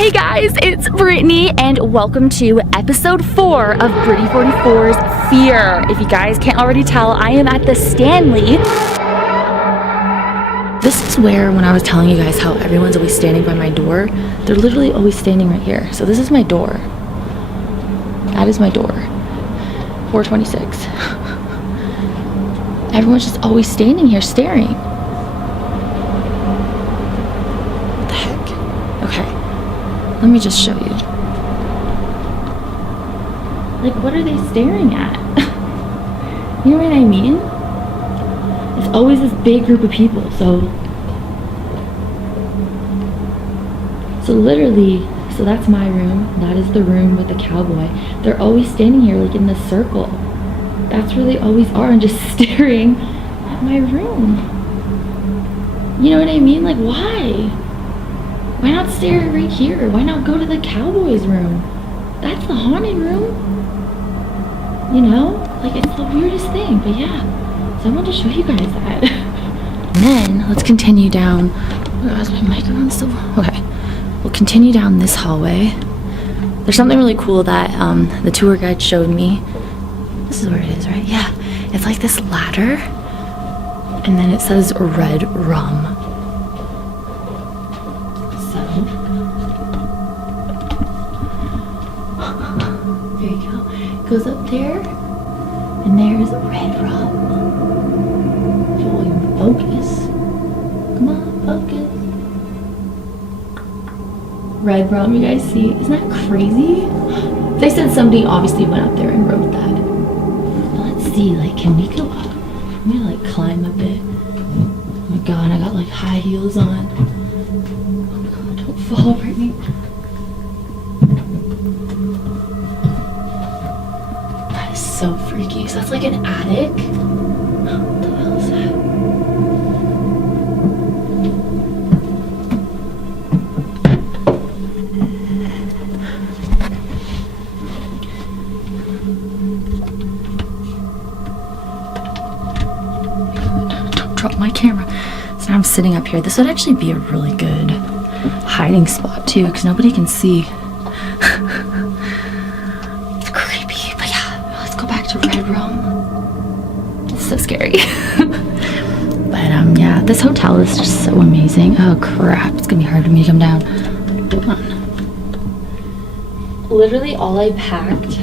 Hey guys, it's Brittany and welcome to episode 4 of Brittany 44's Fear. If you guys can't already tell, I am at the Stanley. This is where, when I was telling you guys how everyone's always standing by my door, they're literally always standing right here. So this is my door. That is my door. 426. Everyone's just always standing here staring. What the heck? Okay. Let me just show you. Like, what are they staring at? You know what I mean? It's always this big group of people, so literally, so that's my room. That is the room with the cowboy. They're always standing here, like, in this circle. That's where they always are, and just staring at my room. You know what I mean? Like, why? Why not stare right here? Why not go to the cowboy's room? That's the haunted room. You know? Like, it's the weirdest thing, but yeah. So I wanted to show you guys that. And then, let's continue down. Oh, is my microphone still? Okay. We'll continue down this hallway. There's something really cool that the tour guide showed me. This is where it is, right? Yeah. It's like this ladder. And then it says red rum. So. There you go. It goes up there. And there's red rum. Volume focus. Come on, focus. Red rum, you guys see? Isn't that crazy? They said somebody obviously went up there and wrote that. Let's see, like, can we go up? I'm gonna, like, climb a bit. Oh my god, I got, like, high heels on. Oh my god, don't fall, Brittany. That is so freaky. So that's like an attic. What the hell is that? Drop my camera. So now I'm sitting up here. This would actually be a really good hiding spot too, because nobody can see. It's creepy, but yeah, let's go back to Red Room. It's so scary. But yeah, this hotel is just so amazing. Oh crap, it's gonna be hard for me to come down. Hold on. Literally all I packed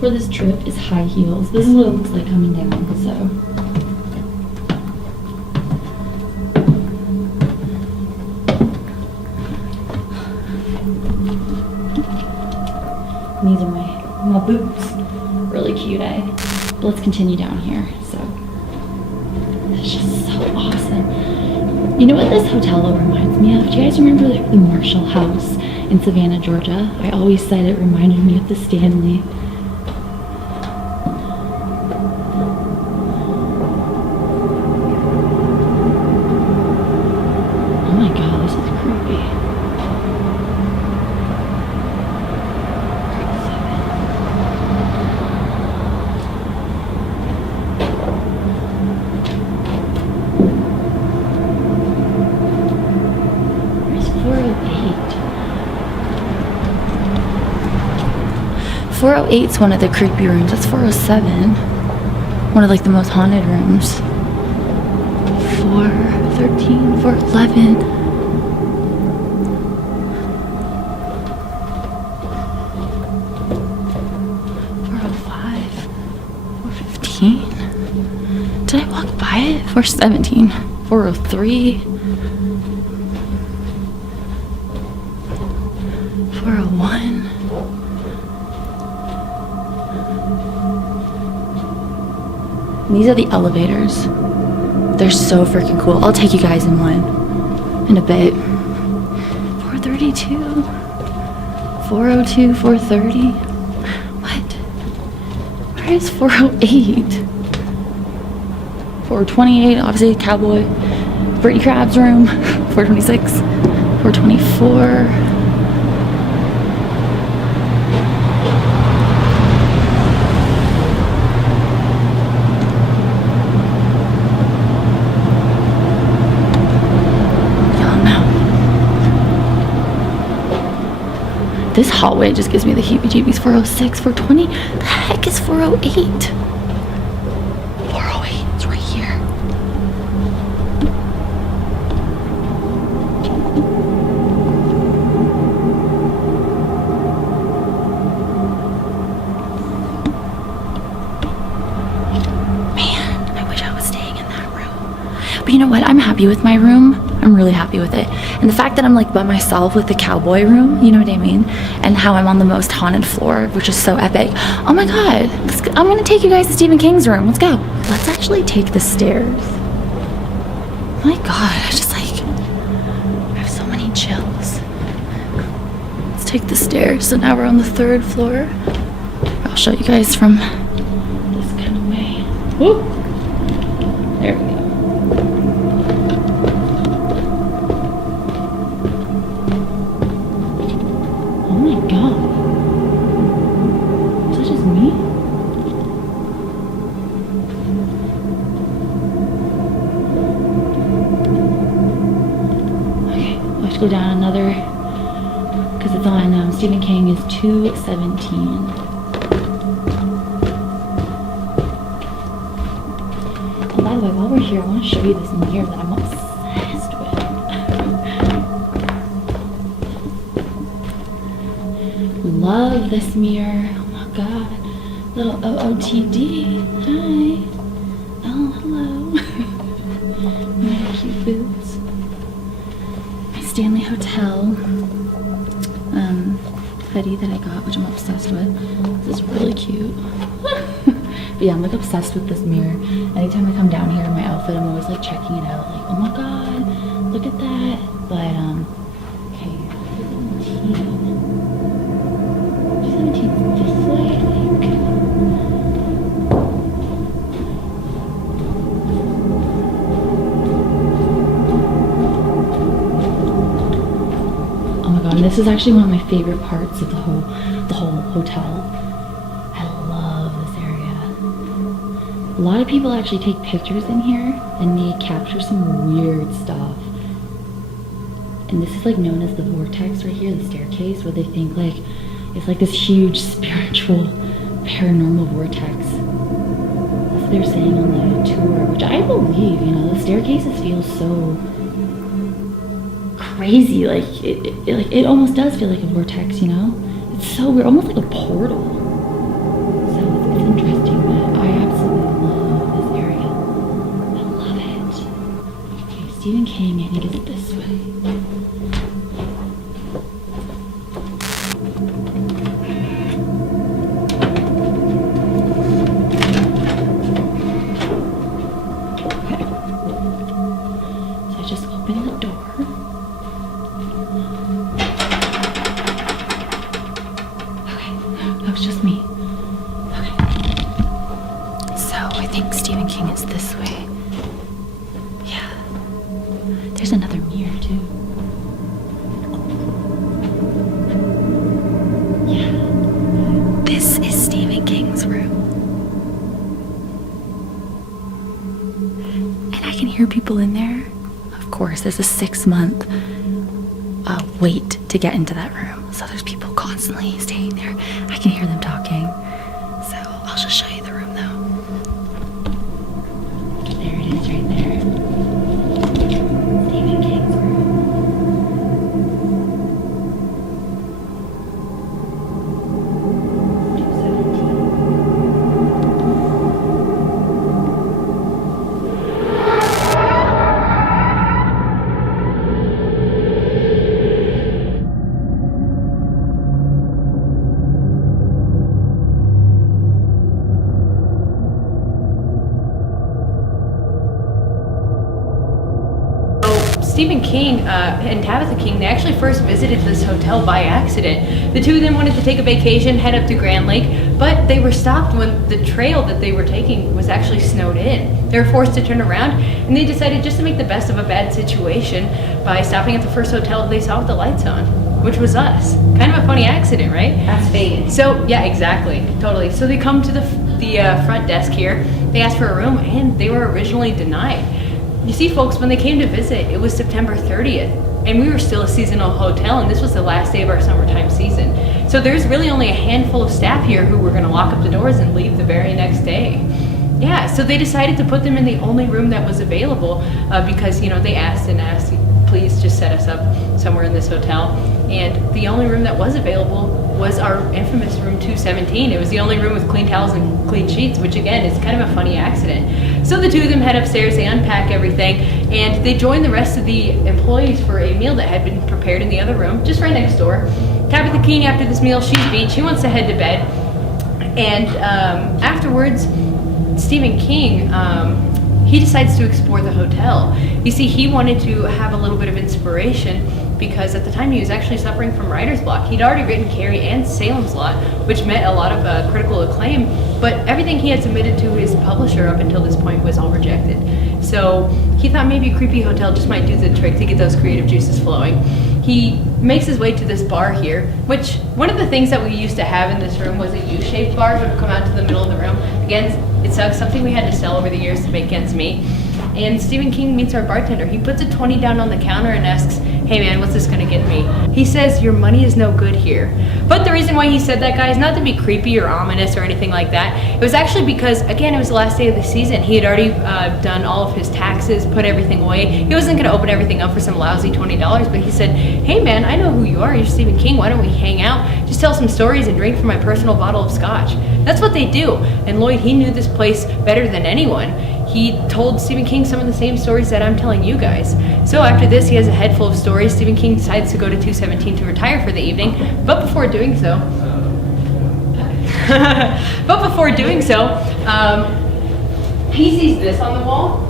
for this trip is high heels. This is what it looks like coming down, so. These are my boots. Really cute, eh? But let's continue down here. So it's just so awesome. You know what this hotel reminds me of? Do you guys remember the Marshall House in Savannah, Georgia? I always said it reminded me of the Stanley. Oh my god, this is creepy. 408 is one of the creepy rooms. That's 407. One of, like, the most haunted rooms. 413, 411. 405. 415. Did I walk by it? 417. 403. 401. These are the elevators. They're so freaking cool. I'll take you guys in one in a bit. 432, 402, 430. What? Where is 408? 428, obviously cowboy. Brittany Crab's room. 426, 424. This hallway just gives me the heebie-jeebies. 406, 420. The heck is 408? 408, it's right here. Man, I wish I was staying in that room. But you know what? I'm happy with my room. I'm really happy with it. And the fact that I'm like by myself with the cowboy room, you know what I mean? And how I'm on the most haunted floor, which is so epic. Oh my God, I'm gonna take you guys to Stephen King's room. Let's go. Let's actually take the stairs. My God, I just like, I have so many chills. Let's take the stairs. So now we're on the 3rd floor. I'll show you guys from this kind of way. Whoop. There we go. Go down another, because it's on Stephen King is 217. And by the way, while we're here, I want to show you this mirror that I'm obsessed with. Love this mirror. Oh my God. Little OOTD. Hi. Oh, hello. My cute boots. Stanley Hotel hoodie that I got, which I'm obsessed with. This is really cute. But yeah, I'm like obsessed with this mirror. Anytime I come down here in my outfit, I'm always like checking it out. Like, oh my God, look at that. But okay, 217 this way, I think. And this is actually one of my favorite parts of the whole hotel. I love this area. A lot of people actually take pictures in here and they capture some weird stuff. And this is like known as the vortex right here, the staircase, where they think like it's like this huge spiritual paranormal vortex. That's what they're saying on the tour, which I believe. You know, the staircases feel so crazy, like it almost does feel like a vortex, you know? It's so weird, almost like a portal. So it's interesting, but I absolutely love this area. I love it. Okay, Stephen King, I think, is this way. Okay. So I just opened the door. That was just me. Okay. So I think Stephen King is this way. Yeah. There's another mirror too. Yeah. This is Stephen King's room. And I can hear people in there. Of course, there's a 6-month wait to get into that room. So there's people constantly staying there. I can hear them talking. So I'll just show you the room though. There it is right there. Stephen King's room. Stephen King and Tabitha King, they actually first visited this hotel by accident. The two of them wanted to take a vacation, head up to Grand Lake, but they were stopped when the trail that they were taking was actually snowed in. They were forced to turn around, and they decided just to make the best of a bad situation by stopping at the first hotel they saw with the lights on, which was us. Kind of a funny accident, right? That's fate. So, yeah, exactly, totally. So they come to the front desk here, they asked for a room, and they were originally denied. You see, folks, when they came to visit, it was September 30th, and we were still a seasonal hotel, and this was the last day of our summertime season. So there's really only a handful of staff here who were going to lock up the doors and leave the very next day. Yeah, so they decided to put them in the only room that was available because, you know, they asked and asked, please just set us up somewhere in this hotel. And the only room that was available was our infamous room 217. It was the only room with clean towels and clean sheets, which again is kind of a funny accident. So the two of them head upstairs, they unpack everything, and they join the rest of the employees for a meal that had been prepared in the other room, just right next door. Tabitha King, after this meal, she's beat. She wants to head to bed. And afterwards, Stephen King, he decides to explore the hotel. You see, he wanted to have a little bit of inspiration because at the time he was actually suffering from writer's block. He'd already written Carrie and Salem's Lot, which met a lot of critical acclaim, but everything he had submitted to his publisher up until this point was all rejected. So he thought maybe a creepy hotel just might do the trick to get those creative juices flowing. He makes his way to this bar here, which one of the things that we used to have in this room was a U-shaped bar that would come out to the middle of the room. Again, it's something we had to sell over the years to make ends meet. And Stephen King meets our bartender. He puts a 20 down on the counter and asks, hey man, what's this gonna get me? He says, your money is no good here. But the reason why he said that, guys, not to be creepy or ominous or anything like that. It was actually because, again, it was the last day of the season. He had already done all of his taxes, put everything away. He wasn't gonna open everything up for some lousy $20, but he said, hey man, I know who you are. You're Stephen King. Why don't we hang out? Just tell some stories and drink from my personal bottle of scotch. That's what they do. And Lloyd, he knew this place better than anyone. He told Stephen King some of the same stories that I'm telling you guys. So after this, he has a head full of stories. Stephen King decides to go to 217 to retire for the evening. But before doing so, he sees this on the wall.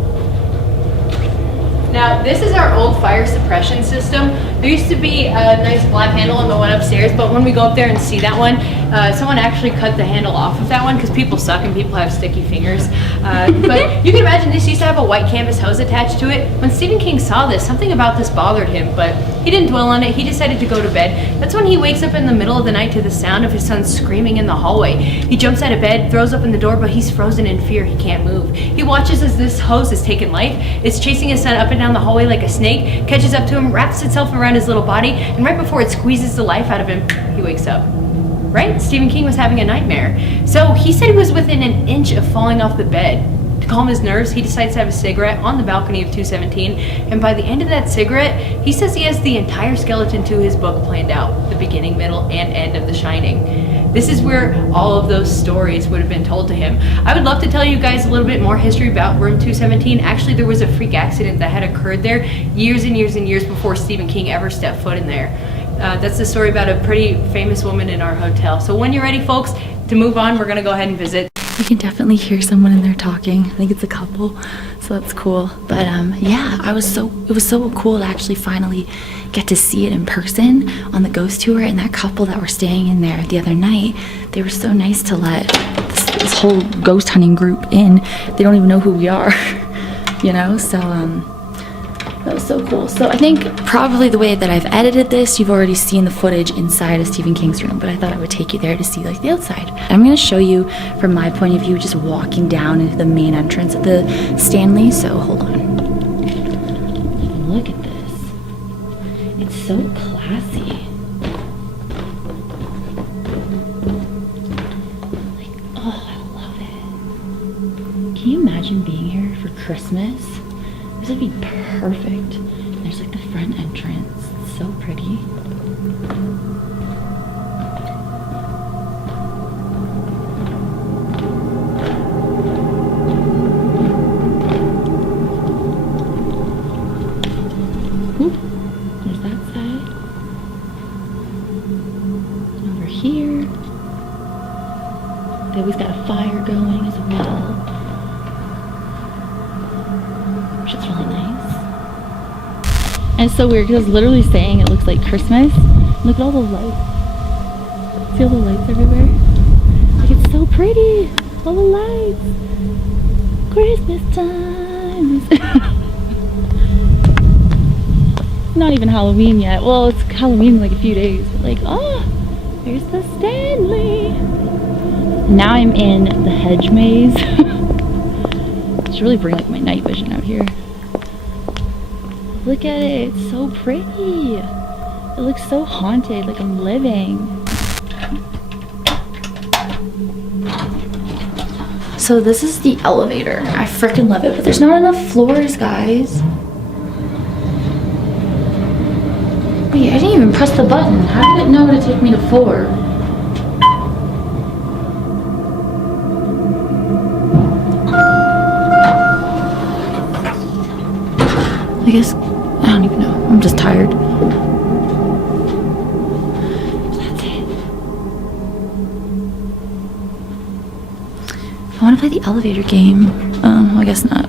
Now, this is our old fire suppression system. There used to be a nice black handle on the one upstairs, but when we go up there and see that one, someone actually cut the handle off of that one because people suck and people have sticky fingers. But you can imagine this used to have a white canvas hose attached to it. When Stephen King saw this, something about this bothered him, but he didn't dwell on it. He decided to go to bed. That's when he wakes up in the middle of the night to the sound of his son screaming in the hallway. He jumps out of bed, throws open the door, but he's frozen in fear. He can't move. He watches as this hose is taking life. It's chasing his son up and down the hallway like a snake, catches up to him, wraps itself around his little body, and right before it squeezes the life out of him, he wakes up. Right? Stephen King was having a nightmare. So he said he was within an inch of falling off the bed. To calm his nerves, he decides to have a cigarette on the balcony of 217, and by the end of that cigarette, he says he has the entire skeleton to his book planned out, the beginning, middle, and end of The Shining. This is where all of those stories would have been told to him. I would love to tell you guys a little bit more history about room 217. Actually, there was a freak accident that had occurred there years and years and years before Stephen King ever stepped foot in there. That's the story about a pretty famous woman in our hotel. So when you're ready, folks, to move on, we're gonna go ahead and visit. You can definitely hear someone in there talking. I think it's a couple, so that's cool. But yeah, it was so cool to actually finally get to see it in person on the ghost tour. And that couple that were staying in there the other night, they were so nice to let this whole ghost hunting group in. They don't even know who we are, you know? So that was so cool. So I think probably the way that I've edited this, you've already seen the footage inside of Stephen King's room, but I thought I would take you there to see like the outside. I'm going to show you from my point of view, just walking down into the main entrance of the Stanley. So hold on. Look at this. It's so classy. Like, oh, I love it. Can you imagine being here for Christmas? This would be perfect. There's like the front entrance. It's so pretty. Ooh, there's that side. Over here. They always got a fire going as well. It's really nice. And it's so weird because I was literally saying it looks like Christmas. Look at all the lights. See all the lights everywhere? Like, it's so pretty. All the lights. Christmas time. Not even Halloween yet. Well, it's Halloween in like a few days. But like, oh, there's the Stanley. Now I'm in the hedge maze. Should really bring like my night vision out here. Look at it, it's so pretty. It looks so haunted, like I'm living. So this is the elevator. I freaking love it, but there's not enough floors, guys. Wait, I didn't even press the button. How did it know to take me to 4? I guess, I don't even know. I'm just tired. That's it. I want to play the elevator game. I guess not.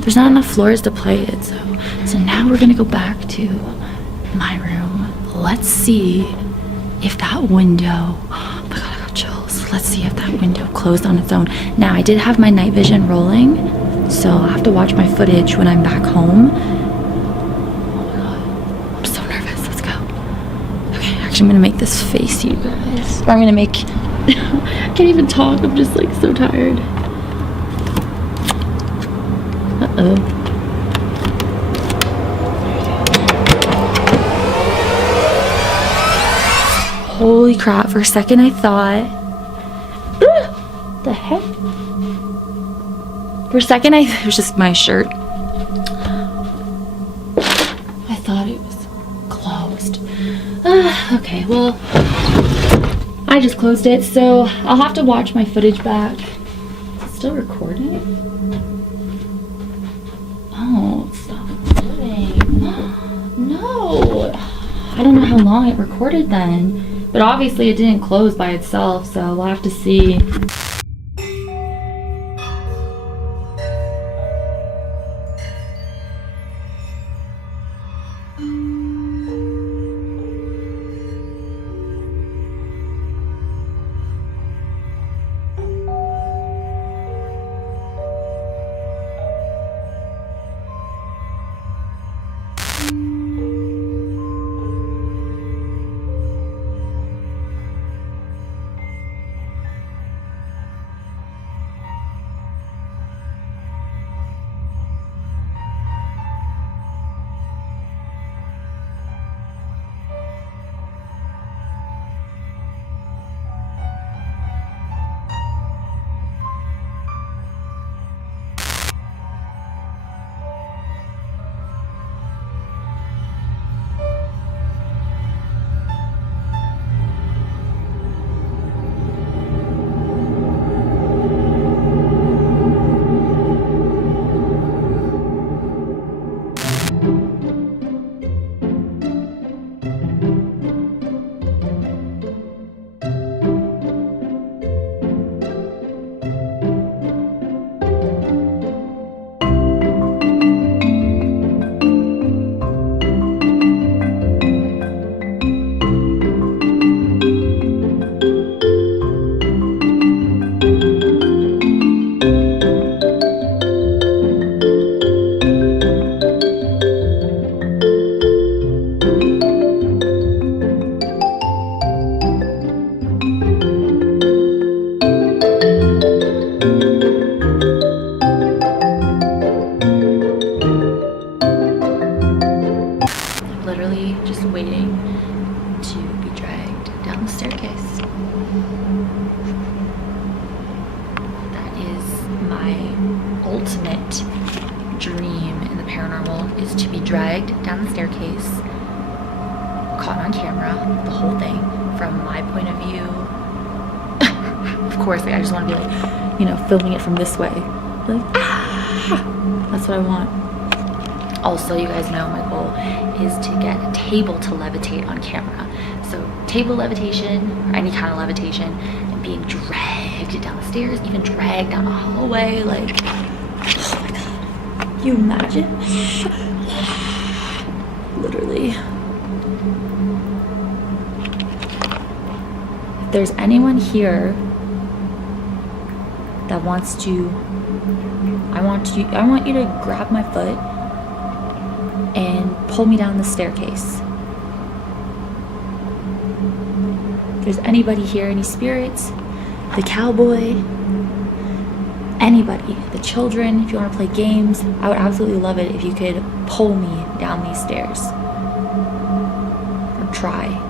There's not enough floors to play it, so now we're gonna go back to my room. Let's see if that window, oh my god, I got chills. Let's see if that window closed on its own. Now, I did have my night vision rolling, so I'll have to watch my footage when I'm back home. Oh my god, I'm so nervous. Let's go. Okay, actually I'm gonna make this face, you guys. Or I'm gonna make, I can't even talk, I'm just like so tired. Uh-oh. Holy crap, for a second I thought, the heck? For a second it was just my shirt. I thought it was closed. Okay, well, I just closed it, so I'll have to watch my footage back. Is it still recording? Oh, stop recording. No! I don't know how long it recorded then. But obviously it didn't close by itself, so we'll have to see. ultimate dream in the paranormal is to be dragged down the staircase, caught on camera, the whole thing, from my point of view. Of course, like, I just want to be like, you know, filming it from this way. Like, ah! That's what I want. Also, you guys know my goal is to get a table to levitate on camera. So table levitation, or any kind of levitation, and being dragged down the stairs, even dragged down the hallway, like, oh my god, can you imagine? Literally. If there's anyone here that wants to, I want you to grab my foot and pull me down the staircase. If there's anybody here, any spirits, the cowboy, anybody, the children, if you want to play games, I would absolutely love it if you could pull me down these stairs. Or try.